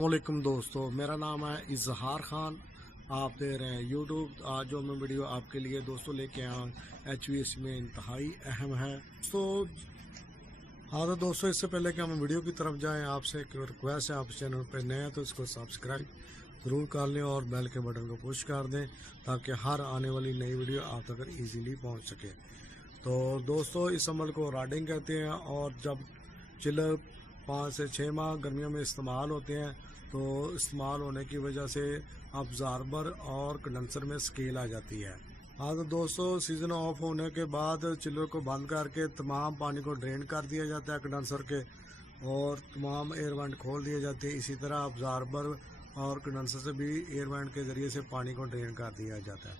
वालेकुम दोस्तों, मेरा नाम है इजहार खान। आप दे रहे हैं यूट्यूब। आज जो मैं वीडियो आपके लिए दोस्तों लेके आया हूँ HVAC में इंतहाई अहम है। तो हाँ तो दोस्तों, इससे पहले कि हम वीडियो की तरफ जाएं, आपसे एक रिक्वेस्ट है, आप चैनल पर नए हैं तो इसको सब्सक्राइब ज़रूर कर लें और बेल के बटन को पुश कर दें ताकि हर आने वाली नई वीडियो आप तक ईजीली पहुँच सके। तो दोस्तों, इस अमल को राडिंग कहते हैं और जब चिलर 5 से 6 माह गर्मियों में इस्तेमाल होते हैं तो इस्तेमाल होने की वजह से अब्जार्बर और कंडेंसर में स्केल आ जाती है। हाँ तो दोस्तों, सीज़न ऑफ होने के बाद चिलर को बंद करके तमाम पानी को ड्रेन कर दिया जाता है कंडेंसर के और तमाम एयर वेंट खोल दिए जाते हैं। इसी तरह अब्जार्बर और कंडेंसर से भी एयर वेंट के ज़रिए से पानी को ड्रेन कर दिया जाता है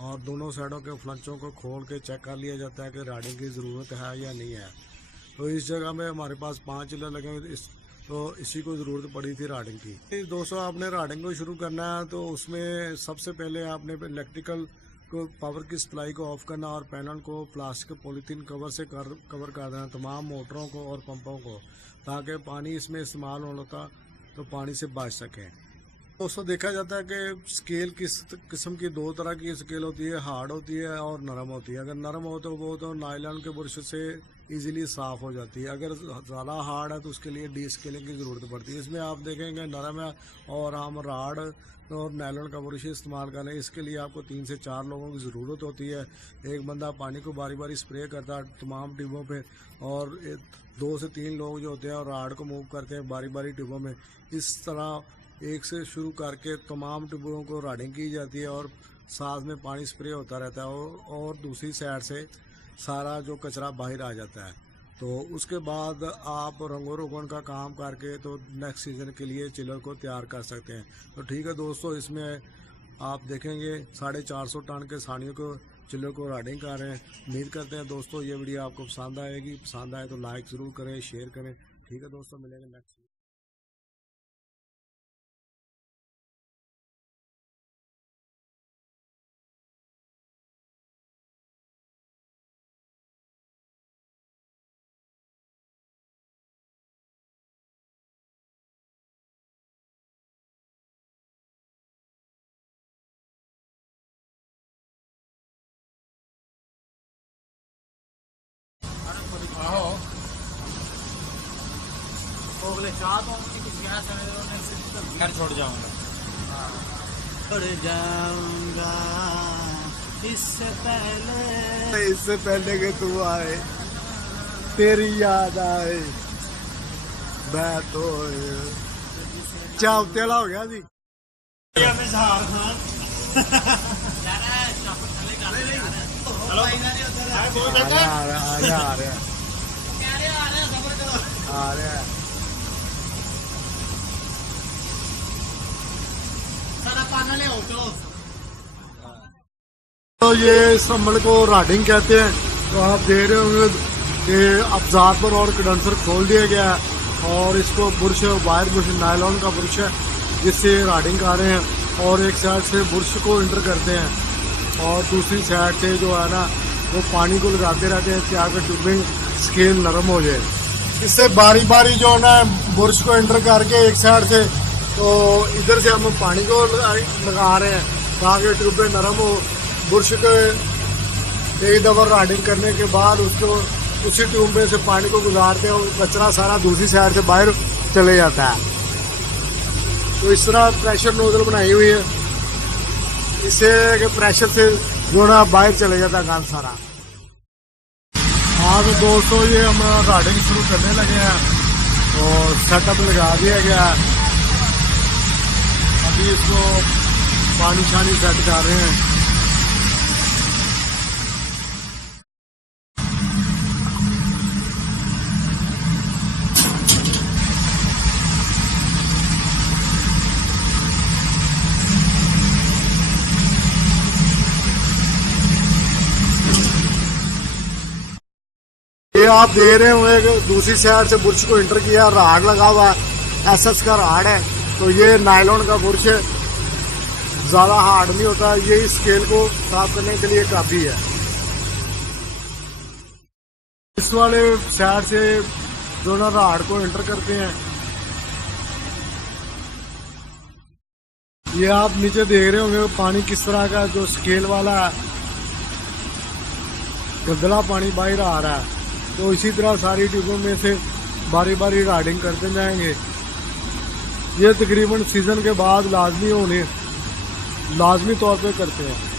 और दोनों साइडों के फ्लंचों को खोल के चेक कर लिया जाता है कि राडिंग की ज़रूरत है या नहीं है। तो इस जगह में हमारे पास 5 चिलर लगे हुए, तो इसी को ज़रूरत पड़ी थी राडिंग की। दोस्तों, आपने राडिंग को शुरू करना है तो उसमें सबसे पहले आपने इलेक्ट्रिकल को पावर की सप्लाई को ऑफ करना और पैनल को प्लास्टिक पॉलीथीन कवर से कवर कर देना, तमाम मोटरों को और पंपों को, ताकि पानी इसमें इस्तेमाल होता तो पानी से बच सके। दोस्तों, देखा जाता है कि स्केल किस किस्म की 2 तरह की स्केल होती है, हार्ड होती है और नरम होती है। अगर नरम हो तो वो तो नायलॉन के ब्रश से इजीली साफ़ हो जाती है। अगर ज़्यादा हार्ड है तो उसके लिए डी स्केलिंग की ज़रूरत पड़ती है। इसमें आप देखेंगे नरम है और हम राड और नायलॉन का ब्रश इस्तेमाल कर रहे हैं। इसके लिए आपको 3 से 4 लोगों की ज़रूरत होती है। एक बंदा पानी को बारी बारी स्प्रे करता है तमाम ट्यूबों पे और 2 से 3 लोग जो होते हैं और राड को मूव करते हैं बारी बारी ट्यूबों में। इस तरह एक से शुरू करके तमाम ट्यूबों को राडिंग की जाती है और साथ में पानी स्प्रे होता रहता है और दूसरी साइड से सारा जो कचरा बाहर आ जाता है। तो उसके बाद आप रंगो रोगन का काम करके तो नेक्स्ट सीज़न के लिए चिलर को तैयार कर सकते हैं। तो ठीक है दोस्तों, इसमें आप देखेंगे 450 टन के साड़ियों को चिलर को राडिंग कर रहे हैं। उम्मीद करते हैं दोस्तों ये वीडियो आपको पसंद आएगी। पसंद आए तो लाइक ज़रूर करें, शेयर करें। ठीक है दोस्तों, मिलेंगे नेक्स्ट। घर छोड़ जाऊंगा। छोड़ जाऊंगा इससे पहले कि तू आए, तेरी याद आए, मैं तो चावतेला हो गया जी। इजहार खान हेलो आ रहा है। तो ये इस अमल को राडिंग कहते हैं। तो आप देख रहे होंगे कि अब्जार्बर और कंडेंसर खोल दिया गया है और इसको बुरश वायर बुरश नायलॉन का बुरश है जिससे राडिंग कर रहे हैं और एक साइड से बुरश को इंटर करते हैं और दूसरी साइड से जो है ना वो पानी को लगाते रहते हैं ताकि ट्यूबिंग स्केल नरम हो जाए। इससे बारी बारी जो है ना बुरश को इंटर करके एक साइड से तो इधर से हम पानी को लगा रहे हैं ताकि ट्यूबें नरम हो। बुरश के एक दफ़ा राडिंग करने के बाद उसको उसी ट्यूब में से पानी को गुजारते हैं और कचरा सारा दूसरी साइड से बाहर चले जाता है। तो इस तरह प्रेशर नोजल बनाई हुई है, इससे कि प्रेशर से जो ना बाहर चले जाता है गंद सारा। हाँ तो दोस्तों, ये हम राडिंग शुरू करने लगे हैं और सेटअप लगा दिया गया है। अभी इसको पानी शानी सेट कर रहे हैं। ये आप दे रहे होंगे कि दूसरी साइड से बुरश को इंटर किया, राड लगा हुआ है, SS का राड है। तो ये नायलॉन का बुरश है, ज़्यादा हार्ड नहीं होता, ये स्केल को साफ करने के लिए काफ़ी है। इस वाले साइड से जो ना राड को एंटर करते हैं ये आप नीचे देख रहे होंगे पानी किस तरह का, जो स्केल वाला है, गंदला पानी बाहर आ रहा है। तो इसी तरह सारी ट्यूबों में से बारी बारी राइडिंग करते जाएंगे। ये तकरीबन सीज़न के बाद लाजमी तौर पे करते हैं।